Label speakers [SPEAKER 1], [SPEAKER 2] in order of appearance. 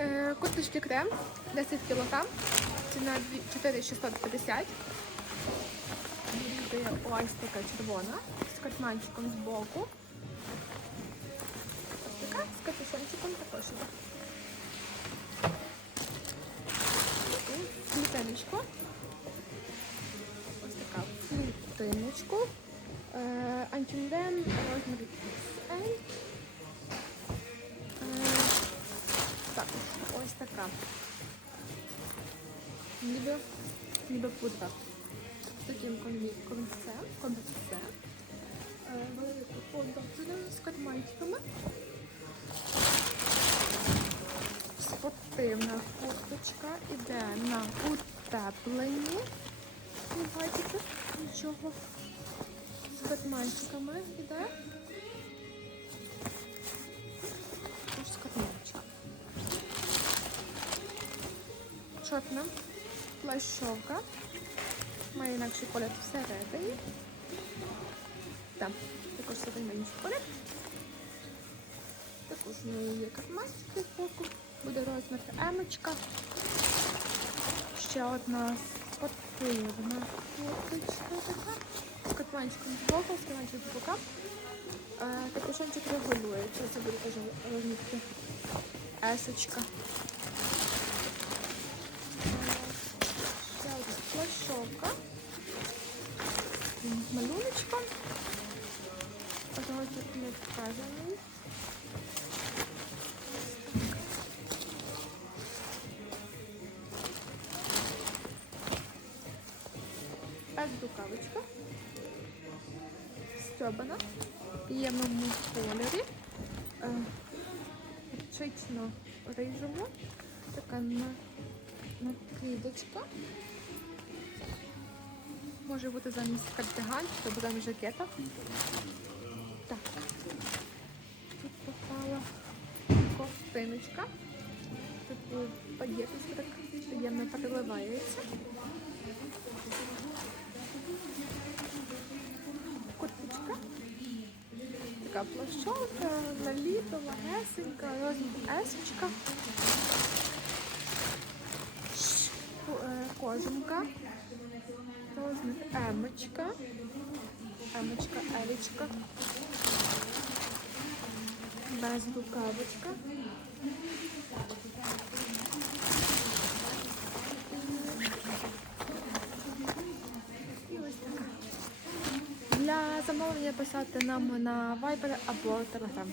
[SPEAKER 1] Е, Курточки крем 10 кг. Ціна 4650. Буде ось така червона з карманчиком з боку. Ось така з капюшончиком також іде. Ось така плітиночку. Е, Антюнден розмір. Така. Ніби, ніби пудра. Таким конві- концем, концем. Е, Велику з карманчиками. Спортивна курточка іде на утепленні. Бачите, нічого з карманчиками іде. Чорна плащовка. Має інакший колір всередині. Там також всередині інший колір. Також неї є карманчики боку. Буде розмір емочка. Ще одна спортивна курточка така. З карманчиком з боку, з карманчиком з бока. Е, Капюшончик регулюється. Це буде теж розмірки есочка. Розмір не вказаний. Рукавичка. Стьобана. В приємному кольорі. Е, Чично рижому. Така на- накидочка. Може бути замість кардиганчика або замість жакета. Так. Тут попала ковтиночка. Типу паєточка так приємно переливається. Курточка. Така плащовка, на літо, розмір есочка. Е, Кожанка. Розмір емочка. Емочка, елічка. Без рукавочка. І ось така. Для замовлення писати нам на Viber або Telegram.